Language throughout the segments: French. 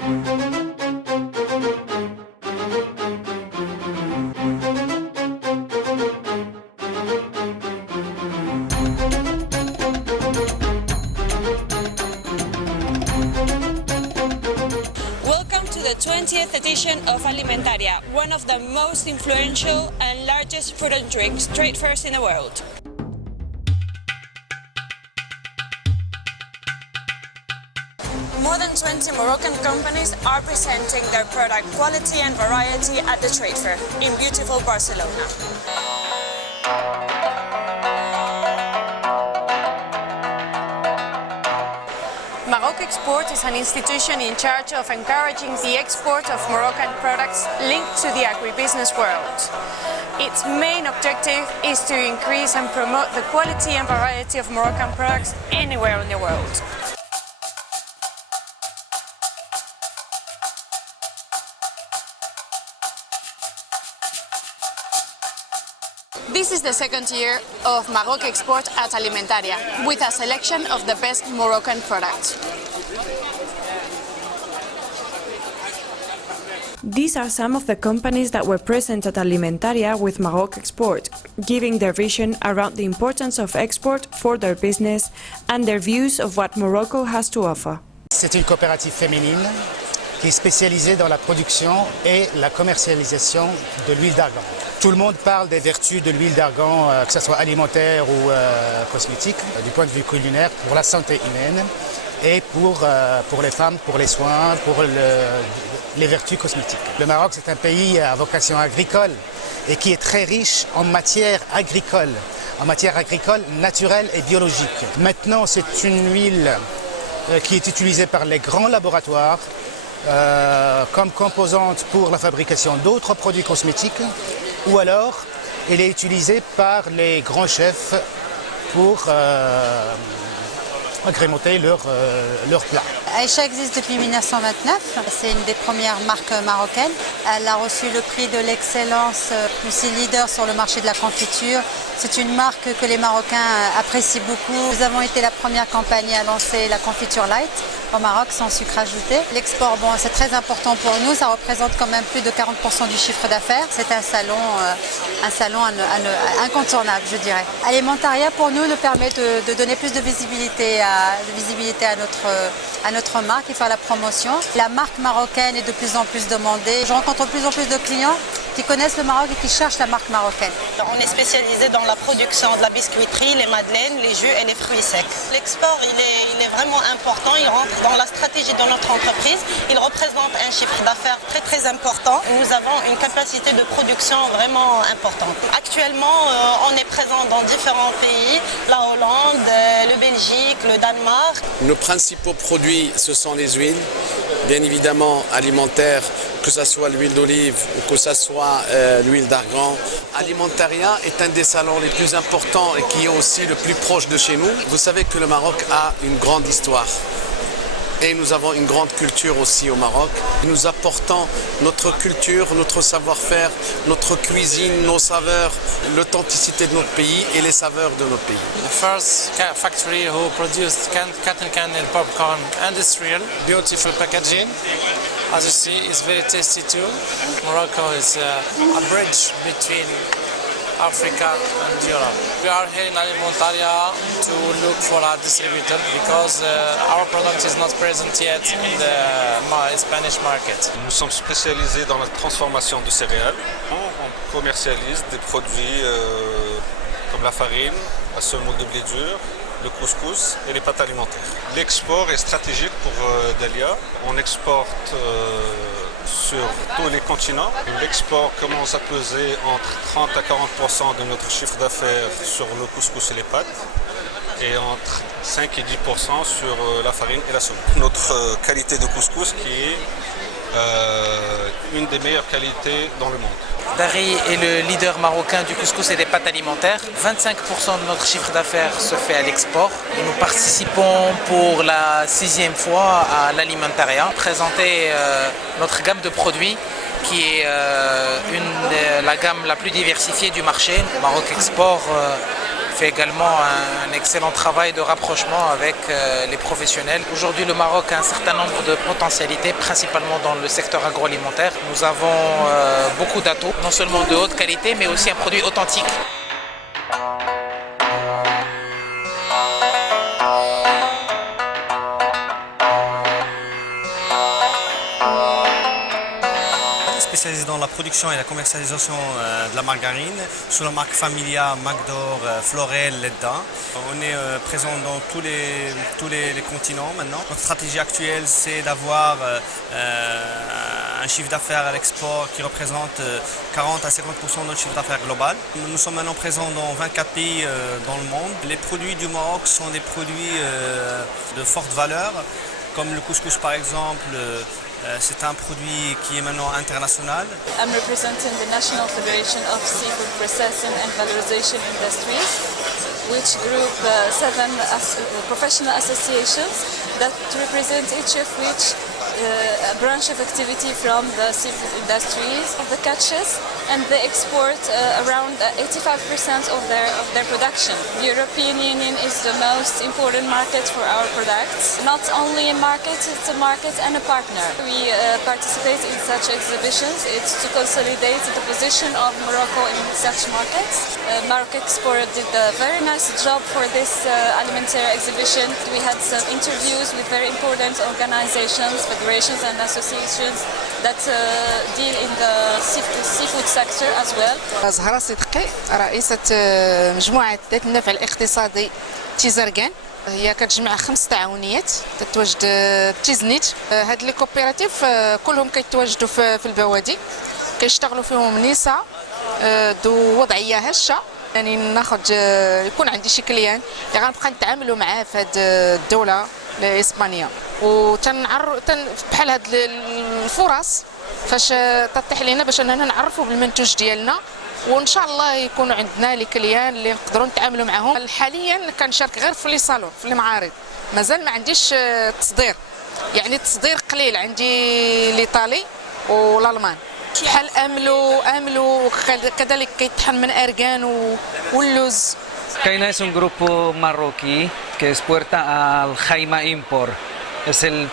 Welcome to the 20th edition of Alimentaria, one of the most influential and largest food and drink trade fairs in the world. More than 20 Moroccan companies are presenting their product quality and variety at the trade fair in beautiful Barcelona. Maroc Export is an institution in charge of encouraging the export of Moroccan products linked to the agribusiness world. Its main objective is to increase and promote the quality and variety of Moroccan products anywhere in the world. This is the second year of Maroc Export at Alimentaria, with a selection of the best Moroccan products. These are some of the companies that were present at Alimentaria with Maroc Export, giving their vision around the importance of export for their business and their views of what Morocco has to offer. C'est une coopérative féminine qui est spécialisée dans la production et la commercialisation de l'huile d'argan. Tout le monde parle des vertus de l'huile d'argan, que ce soit alimentaire ou cosmétique, du point de vue culinaire, pour la santé humaine et pour les femmes, pour les soins, pour les vertus cosmétiques. Le Maroc, c'est un pays à vocation agricole et qui est très riche en matière agricole naturelle et biologique. Maintenant, c'est une huile qui est utilisée par les grands laboratoires comme composante pour la fabrication d'autres produits cosmétiques, ou alors elle est utilisée par les grands chefs pour agrémenter leurs plats. Aïcha existe depuis 1929, c'est une des premières marques marocaines. Elle a reçu le prix de l'excellence, aussi leader sur le marché de la confiture. C'est une marque que les Marocains apprécient beaucoup. Nous avons été la première compagnie à lancer la confiture light au Maroc sans sucre ajouté. L'export, bon, c'est très important pour nous, ça représente quand même plus de 40% du chiffre d'affaires. C'est un salon incontournable, je dirais. Alimentaria, pour nous permet de donner plus de visibilité à notre marque et faire la promotion. La marque marocaine est de plus en plus demandée. Je rencontre de plus en plus de clients qui connaissent le Maroc et qui cherchent la marque marocaine. On est spécialisé dans la production de la biscuiterie, les madeleines, les jus et les fruits secs. L'export, il est vraiment important, il rentre dans la stratégie de notre entreprise. Il représente un chiffre d'affaires très très important. Nous avons une capacité de production vraiment importante. Actuellement, on est présent dans différents pays, la Hollande, le Belgique, le Danemark. Nos principaux produits, ce sont les huiles, bien évidemment alimentaires, que ce soit l'huile d'olive ou que ce soit l'huile d'argan. Alimentaria est un des salons les plus importants et qui est aussi le plus proche de chez nous. Vous savez que le Maroc a une grande histoire. Et nous avons une grande culture aussi au Maroc. Nous apportons notre culture, notre savoir-faire, notre cuisine, nos saveurs, l'authenticité de notre pays et les saveurs de notre pays. The first factory who produced cotton candy popcorn industrial, beautiful packaging. As you see, it's very tasty too. Morocco is a bridge between Africa and Europe. We are here in Alimentaria to look for a distributor because our product is not present yet in the Spanish market. Nous sommes spécialisés dans la transformation de céréales. On commercialise des produits comme la farine, la semoule de blé dur, le couscous et les pâtes alimentaires. L'export est stratégique pour Dalia. On exporte sur tous les continents. L'export commence à peser entre 30 à 40% de notre chiffre d'affaires sur le couscous et les pâtes et entre 5 et 10% sur la farine et la semoule. Notre qualité de couscous qui est une des meilleures qualités dans le monde. Dari est le leader marocain du couscous et des pâtes alimentaires. 25% de notre chiffre d'affaires se fait à l'export. Et nous participons pour la 6e fois à l'Alimentaria, présenter notre gamme de produits qui est la gamme la plus diversifiée du marché. Maroc Export fait également un excellent travail de rapprochement avec les professionnels. Aujourd'hui, le Maroc a un certain nombre de potentialités, principalement dans le secteur agroalimentaire. Nous avons beaucoup d'atouts, non seulement de haute qualité, mais aussi un produit authentique. Spécialisé dans la production et la commercialisation de la margarine sous la marque Familia, Magdor, Florel, Ledda. On est présent dans tous les continents maintenant. Notre stratégie actuelle, c'est d'avoir un chiffre d'affaires à l'export qui représente 40 à 50% de notre chiffre d'affaires global. Nous sommes maintenant présents dans 24 pays dans le monde. Les produits du Maroc sont des produits de forte valeur, comme le couscous par exemple. C'est un produit qui est maintenant international. I'm representing the National Federation of Seafood Processing and Valorization Industries, which group 7 professional associations that represent each of which a branch of activity from the seafood industries, the catches, and they export around 85% of their production. The European Union is the most important market for our products. Not only a market, it's a market and a partner. We participate in such exhibitions. It's to consolidate the position of Morocco in such markets. Morocco Export did a very nice job for this alimentary exhibition. We had some interviews with very important organizations, federations and associations that deal in the seafood sector as well. زهرة صدقي رئيسة مجموعة ذات النفع الاقتصادي تيزرقان. هي كتجمع 5 تعاونيات تتواجد بتيزنيت. هاد لي كوبيراتيف كلهم كيتواجدوا في البوادي، كيشتغلوا فيهم نساء ذو وضعية هشة. يعني ناخذ يكون عندي شي كليان اللي غنبقى نتعاملوا معاه في هاد الدولة لإسبانيا، بحال هاد الفرص فاش تطيح لينا باش اننا نعرفوا بالمنتوج ديالنا، وان شاء الله يكونوا عندنا لي كليان اللي نقدروا نتعاملوا معهم. حاليا كنشارك غير في لي صالون، في لي معارض، مازال ما عنديش تصدير، يعني التصدير قليل عندي لإيطالي والالمان بحال املو كذلك كيطحن من ارغان واللوز. Caina es un grupo marroquí que exporta al Jaima Import. Es el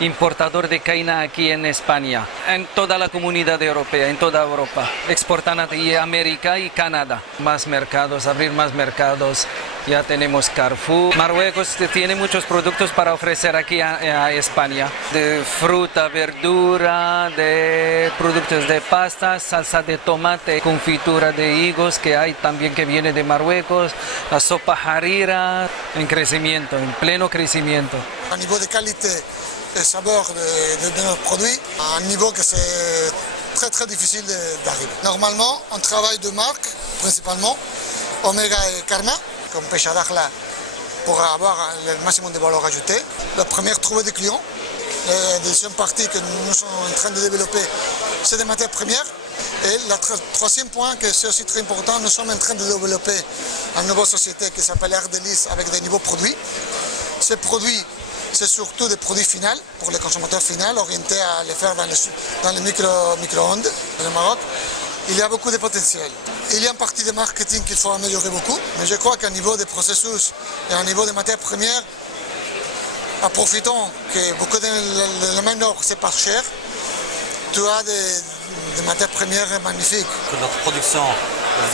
importador de caina aquí en España, en toda la comunidad europea, en toda Europa. Exportan a América y Canadá. Más mercados, abrir más mercados. Ya tenemos Carrefour. Marruecos tiene muchos productos para ofrecer aquí a España. De fruta, verdura, de productos de pasta, salsa de tomate, confitura de higos que hay también que viene de Marruecos. La sopa harira en crecimiento, en pleno crecimiento. A niveau de qualité et saveur de nos produits, à un niveau que c'est très difficile d'arriver. Normalement, on travaille de marques, principalement Omega et Karma, comme pêche à dakhla, pour avoir le maximum de valeur ajoutée. La première, trouver des clients. La deuxième partie que nous sommes en train de développer, c'est des matières premières. Et le troisième point, que c'est aussi très important, nous sommes en train de développer une nouvelle société qui s'appelle Ardelis avec des nouveaux produits. Ces produits, c'est surtout des produits finaux pour les consommateurs finaux, orientés à les faire dans les micro-ondes dans le Maroc. Il y a beaucoup de potentiel. Il y a une partie de marketing qu'il faut améliorer beaucoup, mais je crois qu'à niveau des processus et à niveau des matières premières, en profitant que beaucoup de la main d'œuvre c'est pas cher, tu as des matières premières magnifiques. Notre production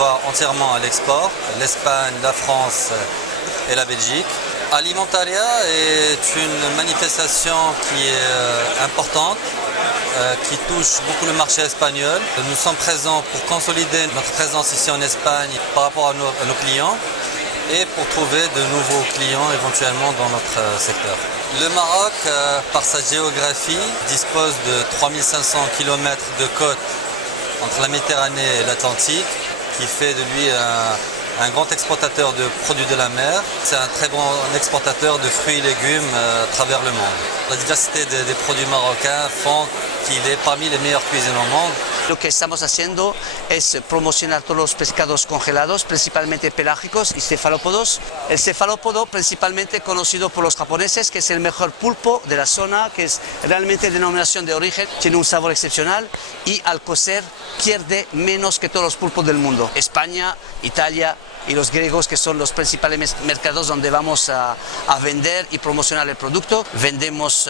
va entièrement à l'export, l'Espagne, la France et la Belgique. Alimentaria est une manifestation qui est importante, qui touche beaucoup le marché espagnol. Nous sommes présents pour consolider notre présence ici en Espagne par rapport à nos clients et pour trouver de nouveaux clients éventuellement dans notre secteur. Le Maroc, par sa géographie, dispose de 3500 km de côte entre la Méditerranée et l'Atlantique, qui fait de lui un grand exportateur de produits de la mer. C'est un très bon exportateur de fruits et légumes à travers le monde. La diversité des produits marocains font qu'il est parmi les meilleures cuisines au monde. Lo que estamos haciendo es promocionar todos los pescados congelados, principalmente pelágicos y cefalópodos. El cefalópodo, principalmente conocido por los japoneses, que es el mejor pulpo de la zona, que es realmente denominación de origen, tiene un sabor excepcional y al cocer pierde menos que todos los pulpos del mundo. España, Italia, y los griegos, que son los principales mercados donde vamos a vender y promocionar el producto. Vendemos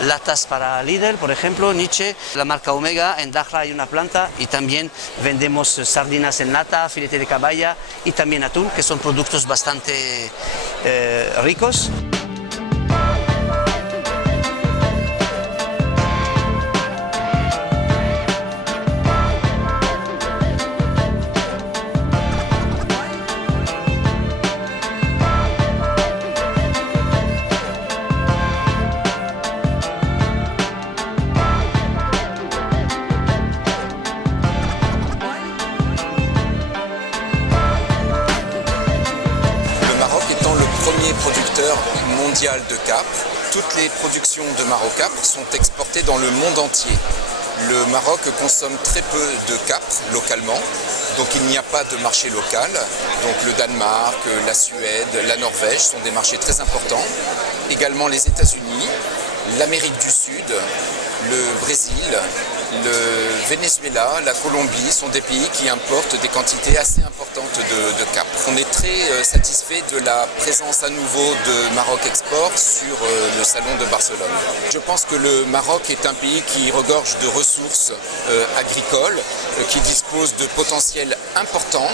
latas para Lidl, por ejemplo, Nietzsche, la marca Omega, en Dajra hay una planta, y también vendemos sardinas en lata, filete de caballa y también atún, que son productos bastante ricos. Producteur mondial de capres. Toutes les productions de Marocapre sont exportées dans le monde entier. Le Maroc consomme très peu de capres localement, donc il n'y a pas de marché local. Donc le Danemark, la Suède, la Norvège sont des marchés très importants. Également les États-Unis, l'Amérique du Sud, le Brésil, le Venezuela, la Colombie sont des pays qui importent des quantités assez importantes de capres. On est très satisfait de la présence à nouveau de Maroc Export sur le salon de Barcelone. Je pense que le Maroc est un pays qui regorge de ressources agricoles, qui dispose de potentiel important.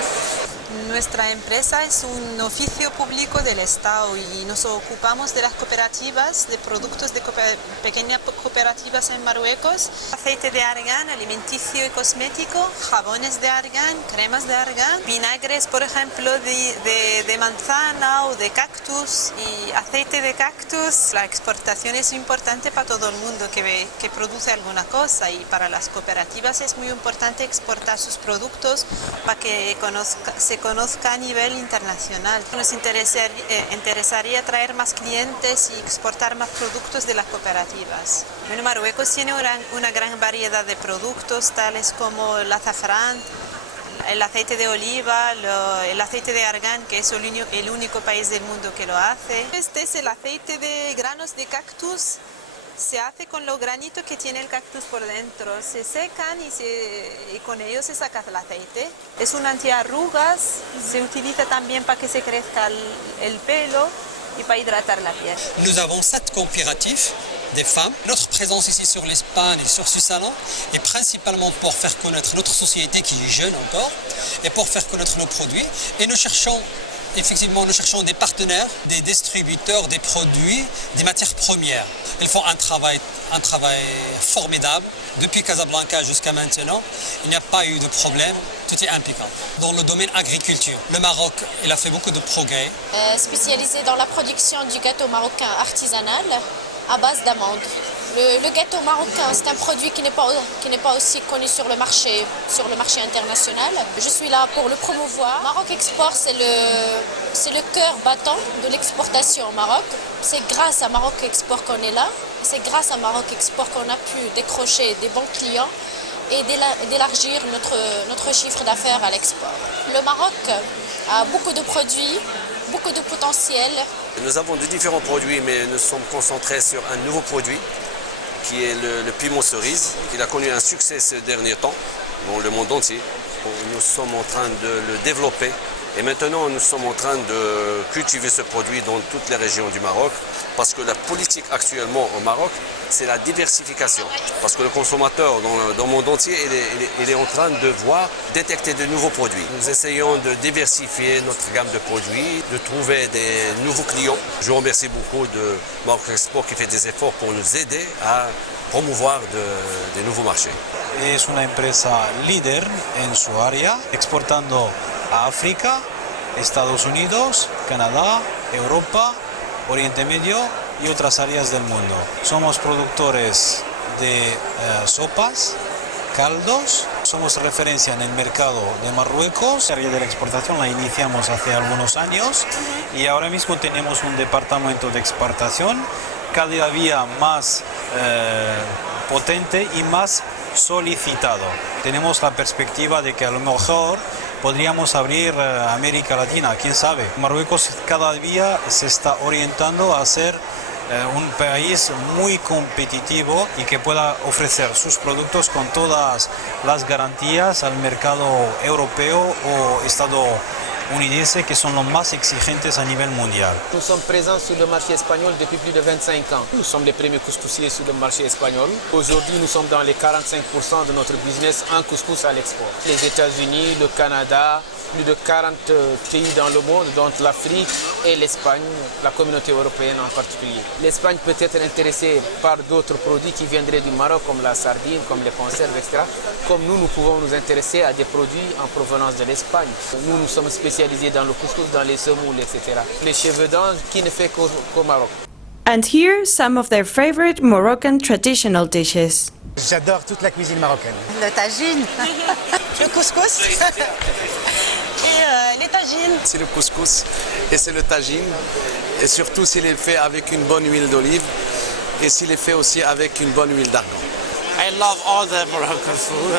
Nuestra empresa es un oficio público del Estado y nos ocupamos de las cooperativas, de productos de pequeñas cooperativas en Marruecos, aceite de argán, alimenticio y cosmético, jabones de argán, cremas de argán, vinagres, por ejemplo, de manzana o de cactus y aceite de cactus. La exportación es importante para todo el mundo que produce alguna cosa, y para las cooperativas es muy importante exportar sus productos para que se conozca a nivel internacional. Nos interesaría traer más clientes y exportar más productos de las cooperativas. Bueno, Marruecos tiene una gran variedad de productos, tales como el azafrán, el aceite de oliva, el aceite de argán, que es el único país del mundo que lo hace. Este es el aceite de granos de cactus. Se hace con los granitos que tiene el cactus por dentro. Se secan y con ellos se saca el aceite. Es un antiarrugas, se utiliza también para que se crezca el pelo y para hidratar la piel. Nous avons 7 coopératives des femmes. Notre présence ici sur l'Espagne et sur ce salon est principalement pour faire connaître notre société qui est jeune encore et pour faire connaître nos produits. Et nous cherchons des partenaires, des distributeurs, des produits, des matières premières. Ils font un travail formidable. Depuis Casablanca jusqu'à maintenant, il n'y a pas eu de problème. Tout est impeccable. Dans le domaine agriculture, le Maroc, il a fait beaucoup de progrès. Spécialisé dans la production du gâteau marocain artisanal à base d'amandes. Le gâteau marocain, c'est un produit qui n'est pas aussi connu sur le marché international. Je suis là pour le promouvoir. Maroc Export, c'est le cœur battant de l'exportation au Maroc. C'est grâce à Maroc Export qu'on est là. C'est grâce à Maroc Export qu'on a pu décrocher des bons clients et d'élargir notre chiffre d'affaires à l'export. Le Maroc a beaucoup de produits, beaucoup de potentiel. Nous avons de différents produits, mais nous sommes concentrés sur un nouveau produit qui est le piment cerise, qui a connu un succès ces derniers temps dans le monde entier. Nous sommes en train de le développer et maintenant nous sommes en train de cultiver ce produit dans toutes les régions du Maroc, parce que la politique actuellement au Maroc, c'est la diversification. Parce que le consommateur dans le monde entier, il est en train de détecter de nouveaux produits. Nous essayons de diversifier notre gamme de produits, de trouver des nouveaux clients. Je remercie beaucoup de Maroc Export qui fait des efforts pour nous aider à promouvoir de nouveaux marchés. Es una empresa líder en su área, exportando a África, Estados Unidos, Canadá, Europa, Oriente Medio y otras áreas del mundo. Somos productores de sopas, caldos, somos referencia en el mercado de Marruecos. La área de la exportación la iniciamos hace algunos años y ahora mismo tenemos un departamento de exportación cada día más potente y más solicitado. Tenemos la perspectiva de que a lo mejor podríamos abrir América Latina, quién sabe. Marruecos cada día se está orientando a ser un país muy competitivo y que pueda ofrecer sus productos con todas las garantías al mercado europeo o estadounidenses que son los más exigentes a nivel mundial. Nous sommes présents sur le marché espagnol depuis plus de 25 ans. Nous sommes les premiers couscoussiers sur le marché espagnol. Aujourd'hui, nous sommes dans les 45% de notre business en couscous à l'export. Les États-Unis, le Canada, plus de 40 pays dans le monde, dont l'Afrique et l'Espagne, la communauté européenne en particulier. L'Espagne peut être intéressée par d'autres produits qui viendraient du Maroc, comme la sardine, comme les conserves, etc. Comme nous pouvons nous intéresser à des produits en provenance de l'Espagne. Nous sommes spécialisés dans le couscous, dans les semoules, etc. Les cheveux d'ange qui ne fait qu'au Maroc. And here, some of their favorite Moroccan traditional dishes. J'adore toute la cuisine marocaine. Le tagine. Le couscous. Et les tagines. C'est le couscous et c'est le tagine. Et surtout s'il est fait avec une bonne huile d'olive et s'il est fait aussi avec une bonne huile d'argan. I love all the Moroccan food.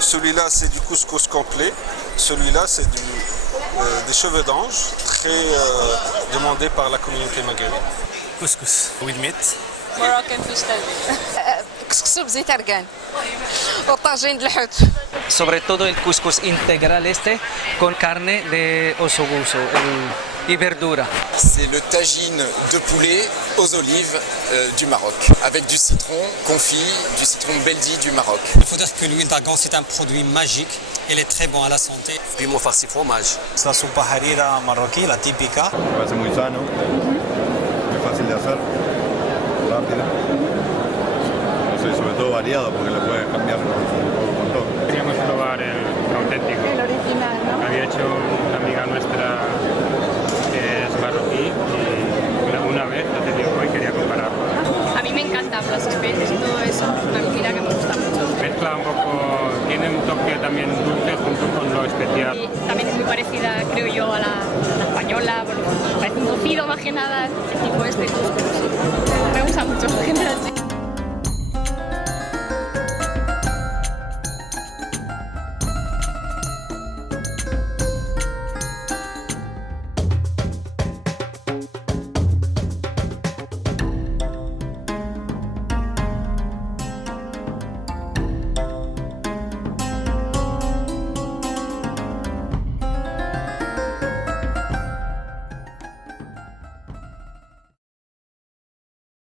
Celui-là, c'est du couscous complet. Celui-là, c'est des cheveux d'ange, très demandés par la communauté maghrébine. Couscous with meat. Moroccan fish tagine. كسكسو بزيت أرقان وطاجين الحوت. Sobre todo el couscous integral con carne de oso buso y verdura. C'est le tagine de poulet aux olives du Maroc, avec du citron confit, du citron beldi du Maroc. Il faut dire que l'huile d'argan, c'est un produit magique. Elle est très bon à la santé. Piment farci fromage. Es la sopa harira marroquí, la típica. Me parece muy sano, muy fácil de hacer, rápido. Y sobre todo variado porque le puedes cambiar un montón. Queríamos probar el auténtico. El original, ¿no? Había hecho una amiga nuestra que es marroquí y una vez hace tiempo y quería compararlo. A mí me encantan las especies y todo eso, una comida que me gusta mucho. Mezcla un poco, tiene un toque también dulce junto con lo especial. Y también es muy parecida, creo yo, a la española, porque parece un cocido más que nada, el tipo este couscous. Me gusta mucho en general, sí.